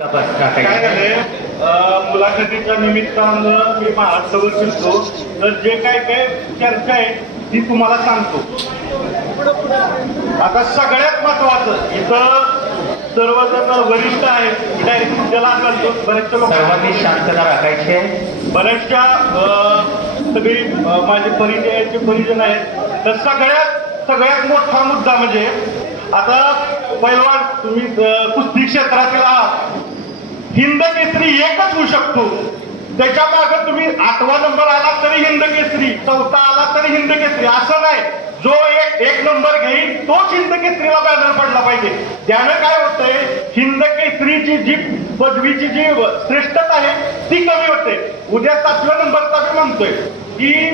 काय झालंय? मुलाखतीच्या निमित्तानं मी महाराष्ट्रावर फिरतो. तर जे काय काय चर्चा आहे ती तुम्हाला सांगतो. आता सगळ्यात महत्वाचं इथं सर्वजण वरिष्ठ आहेत डायरेक्ट त्याला सांगतो. बऱ्याचशा लोकांना सर्वांनी शांतता राखायची आहे. बऱ्याचशा सगळी माझे परिचयाचे परिजन आहेत. तर सगळ्यात सगळ्यात मोठा मुद्दा म्हणजे आता पैलवान तुम्ही कुस्ती क्षेत्रातील आहात. हिंद केसरी एकच होऊ शकतो. त्याच्यामागे तुम्ही आठवा नंबर आला तरी हिंद केसरी चौथा आला तरी हिंद केसरी. असं नाही. जो एक एक नंबर घेईल तोच हिंद केसरीला बॅनर पडला पाहिजे. त्यानं काय होतंय? हिंद केसरीची जी पदवीची जी श्रेष्ठता आहे ती कमी होते. उद्या सातव्या नंबरचा मी म्हणतोय. की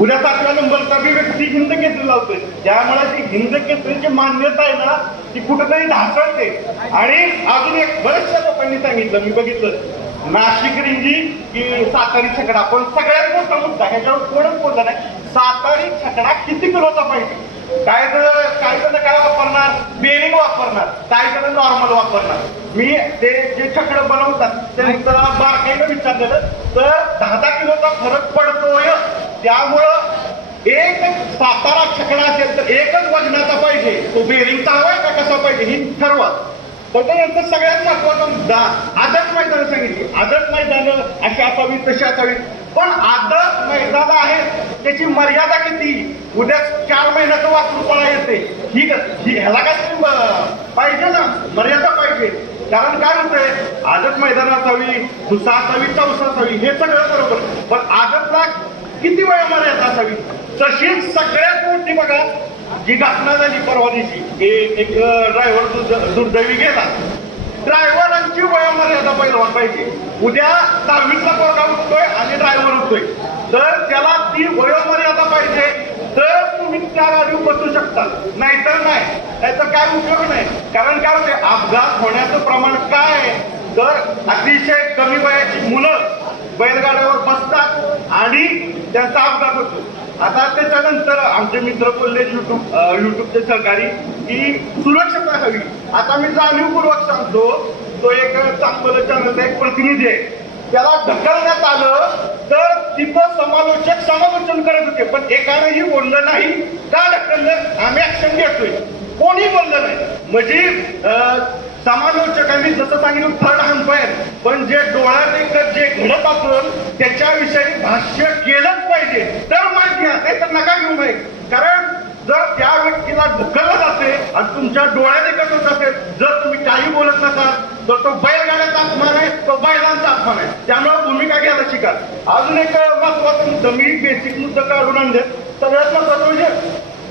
उद्या सातव्या नंबरचा बी व्यक्ती हिंद केसरी लावतोय. त्यामुळे ती हिंद केसरीची मान्यता आहे ना ती कुठेतरी ढासळते. आणि अजून एक बऱ्याचशा लोकांनी सांगितलं मी बघितलं. नाशिक रिंगी की सातारी छकडा. पण सगळ्यात मोठा मुद्दा ह्याच्यावर कोणच बोलला नाही. सातारी छकडा किती किलोचा पाहिजे? काय जण काय जण काय वापरणार. बेरिंग वापरणार. काय जण नॉर्मल वापरणार. मी ते जे छकडं बनवतात त्यांना बारकाईनं विचारलेलं. तर दहा दहा किलोचा फरक पडतोय. त्यामुळं एक सातारा छकडा असेल तर एकच वजनाचा पाहिजे. तो बेरिंगचा हवाय का कसा पाहिजे? ही ठरवा. त्याच्यानंतर सगळ्यात महत्वाचं मुद्दा आदर्श मैदान सांगितली. आदर्श मैदान अशी असावी तशी असावी. पण आदर्श मैदान आहे त्याची मर्यादा किती? उद्या चार महिन्याचं वासरू पळा येते. ठीक आहे ह्याला काय पाहिजे ना? मर्यादा पाहिजे. कारण काय होतंय? आदत मैदान असावी दुसरा असावी चौसा असावी हे सगळं बरोबर. पण आदतला किती वेळ मर्यादा असावी तशीच सगळ्यात मोठी बघा जी घटना झाली परवा दिवशी एक ड्रायव्हर दुर्दैवी गेला. ड्रायव्हरांची वयोमर्यादा पहिलवान पाहिजे. उद्या दहावीचा पोरगा उठतोय आणि ड्रायव्हर उठतोय. तर त्याला ती वयोमर्यादा पाहिजे. तर तुम्ही त्या गाडीवर बसू शकता. नाहीतर नाही. त्याचा काय उपयोग नाही. कारण काय होते? अपघात होण्याचं प्रमाण काय? आहे तर अतिशय कमी वयाची मुलं बैलगाड्यावर बसतात आणि त्यांचा अपघात होतो. आता त्याच्यानंतर आमचे मित्र बोलले युट्यूब युट्यूबचे सहकारी की सुरक्षता हवी. आता मी जाणीवपूर्वक सांगतो तो एक चांगलं चॅनलचा एक प्रतिनिधी आहे. त्याला ढकलण्यात आलं तर तिथं समालोचक समालोचन करत होते. पण एकानंही बोललं नाही का ढकललं? आम्ही ऍक्शन घेतोय. कोणी बोललं नाही. म्हणजे समालोचकांनी जसं सांगितलं थर्ड हंपायर पण जे डोळ्यात एक जे घडत असेल त्याच्याविषयी भाष्य केलंच पाहिजे. तर माहिती असते तर नका घेऊ नये कारण जर त्या व्यक्तीला ढकललं जाते आणि तुमच्या डोळ्यात कसं होत असेल जर तुम्ही काही बोलत नसाल तर तो बैलगाड्याचा अपमान आहे तो बैलांचा अपमान आहे त्यामुळे भूमिका घ्यायला शिका. अजून एक महत्त्वाचा मुद्दा मी बेसिक मुद्दा काढून आणले. सगळ्यात महत्त्वाचा म्हणजे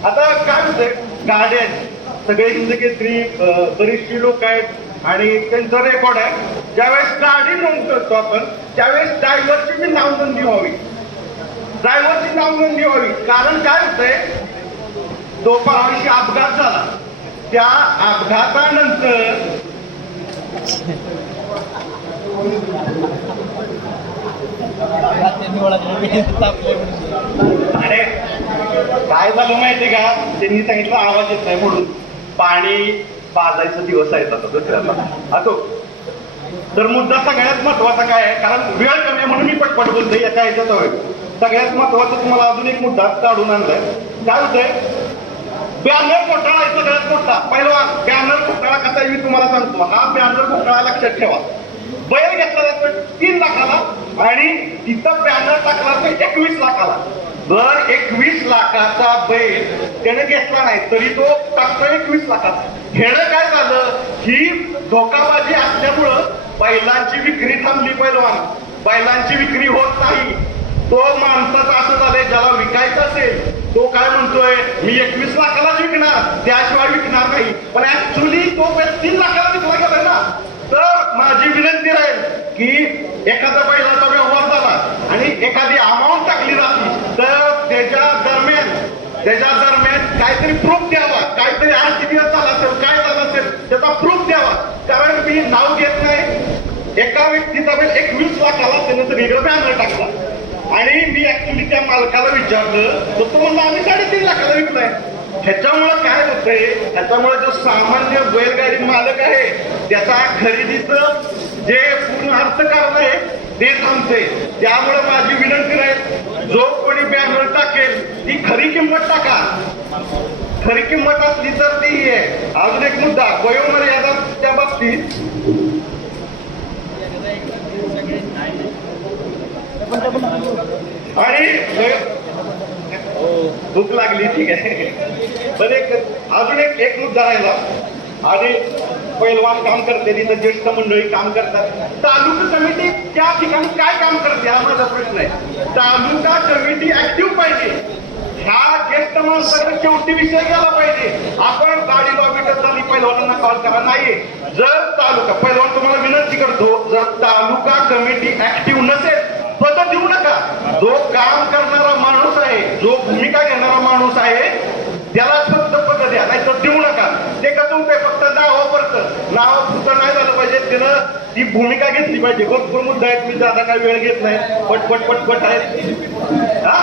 आता काय होतंय? गाड्या आहेत. सगळे हिंदकेसरी अं, बरीचशी लोक आहेत. आणि त्यांचा रेकॉर्ड आहे. ज्यावेळेस गाडी नोंद करतो आपण त्यावेळेस ड्रायव्हरची बी नावनोंदी व्हावी. ड्रायव्हरची नावनोंदी व्हावी. कारण काय होतंय? तो परवाशी अपघात झाला त्या अपघातानंतर अरे काय झालं माहितीये का? त्यांनी सांगितलं आवाज येत नाही म्हणून. पाणी बाजायचा दिवस आहे आता दुसऱ्याला असो. तर मुद्दा सगळ्यात महत्त्वाचा काय आहे? कारण वेळ कमी आहे म्हणून मी पटपट बोलतोय याच्या ह्याच्यात होय. सगळ्यात महत्वाचं तुम्हाला अजून एक मुद्दा काढून आणलाय. काय होतंय? बॅनर घोटाळा आहे सगळ्यात मोठा. पहिलवान बॅनर घोटाळा कसा मी तुम्हाला सांगतो. हा बॅनर घोटाळा लक्षात ठेवा. बैल घेतला जातो तीन लाखाला आणि तिथं बॅनर टाकला तर एकवीस लाखाला. जर एकवीस लाखाचा बैल त्याने घेतला नाही तरी तो टाकतो एकवीस लाखाचा. हेड काय झालं? ही धोकाबाजी असल्यामुळं बैलांची विक्री थांबली पैलवान. बैलांची विक्री होत नाही. तो माणसाचा असं झालंय ज्याला विकायचं असेल तो काय म्हणतोय? मी एकवीस लाखालाच विकणार त्याशिवाय विकणार नाही. पण ऍक्च्युली तो तीन लाखाला विकला गेलाय ना तर माझी विनंती राहील की एखादा बैलाचा व्यवहार झाला आणि एखादी अमाऊंट टाकली जाते तर त्याच्या दरम्यान त्याच्या दरम्यान काहीतरी प्रूफ द्यावा काहीतरी आज किती दिवस झाला असेल काय झालं असेल त्याचा प्रूफ द्यावा कारण मी नाव घेत नाही. एका व्यक्तीचा बैल एकवीस लाखाला त्याने वेगळं बॅनर टाकला. आणि मी ऍक्च्युली त्या मालकाला विचारलं तर तो म्हणला आम्ही साडेतीन लाखाला विकलाय. ह्याच्यामुळे काय होतंय? ह्याच्यामुळे जो सामान्य बैलगाडी मालक आहे त्याचा खरेदीचं जे पूर्ण अर्थकारण आहे ते थांबते त्यामुळे माझी विनंती आहे जो कोणी बॅनर टाकेल ती खरी किंमत टाका. खरी किंमत असली तर ती आहे. अजून एक मुद्दा वयोमर्यादाच्या बाबतीत आणि भूक लागली ठीक आहे. पण एक अजून एक एक मुद्दा राहिला आणि पैलवान काम करते तिथं ज्येष्ठ मंडळी काम करतात. तालुका कमिटी त्या ठिकाणी काय काम करते हा माझा प्रश्न आहे. तालुका कमिटी ऍक्टिव्ह पाहिजे. ह्या ज्येष्ठ माणसाकडे शेवटी विषय गेला पाहिजे. आपण गाडी करा नाही जर तालुका पैलवान तुम्हाला विनंती करतो जर तालुका कमिटी ऍक्टिव्ह नसेल पद देऊ नका. जो काम करणारा माणूस आहे जो भूमिका घेणारा माणूस आहे त्याला फक्त पद द्या नाही तर देऊ नका. ते कसं होतंय फक्त नावापुरतं नावापुरतं नाही झालं पाहिजे तिनं ती भूमिका घेतली पाहिजे. भरपूर मुद्दा आहेत मी दादा काही वेळ घेत नाही. पटपट पटपट आहेत हा?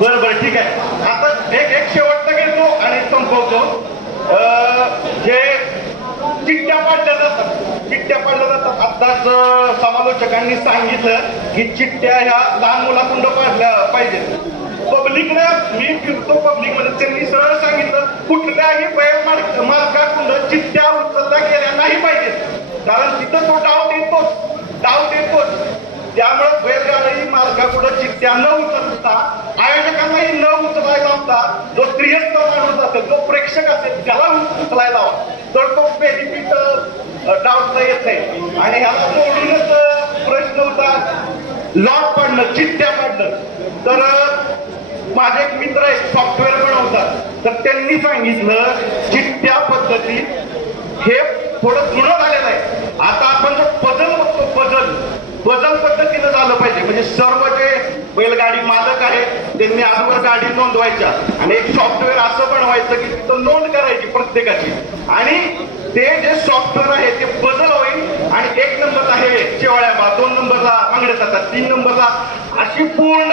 बरं बरं ठीक आहे. आता एक एक शेवटचा घेतो आणि संपवतो. जे चिठ्ठ्या पाडल्या जातात. चिठ्ठ्या पाडल्या जातात. आत्ताच समालोचकांनी सांगितलं की चिठ्ठ्या ह्या लहान मुलाकुंड पाडल्या पाहिजेत. पब्लिकने मी फिरतो पब्लिकमध्ये त्यांनी सरळ सांगितलं कुठल्याही बैल मार्ग मार्गाकुंड चिठ्ठ्या उचलल्या गेल्या नाही पाहिजेत. कारण तिथं तो डाव देतोच. डाव देतोच. त्यामुळे बैलगाडी मार्गापुढे चिठ्ठ्या न उचलता आयोजकांनाही न उचलायला होता जो स्त्रियस्थ शिक्षक असेल त्याला उचलायला तर तो बेनिफिट डाऊटचा येत नाही आणि ह्याला सोडूनच प्रश्न होता. लॉट पडणं चित्त्या पडणं तर माझे एक मित्र आहेत सॉफ्टवेअर बनवतात. तर त्यांनी सांगितलं चित्त्या पद्धतीत हे थोडं जुनं झालेलं आहे. आता आपण जो पजल बघतो पजल पजल पद्धतीनं झालं पाहिजे. म्हणजे सर्व जे बैलगाडी मालक आहेत त्यांनी आजवर गाडी नोंदवायच्या. आणि एक सॉफ्टवेअर असं बनवायचं की तिथं नोंद करायची प्रत्येकाची. आणि ते जे सॉफ्टवेअर आहे ते बदल होईल. आणि एक नंबरला हे शेवाळ्या दोन नंबरला मागण्यात जातात तीन नंबरला अशी पूर्ण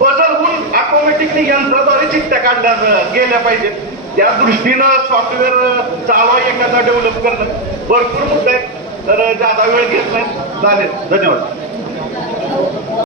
बदल होऊन ऑटोमॅटिकली यंत्राद्वारे चिठ्ठ्या काढल्या गेल्या पाहिजेत. त्या दृष्टीनं सॉफ्टवेअर जावा एखादा डेव्हलप करणं भरपूर मुद्दा आहेत. तर जादा वेळ घेत नाही. चालेल. धन्यवाद.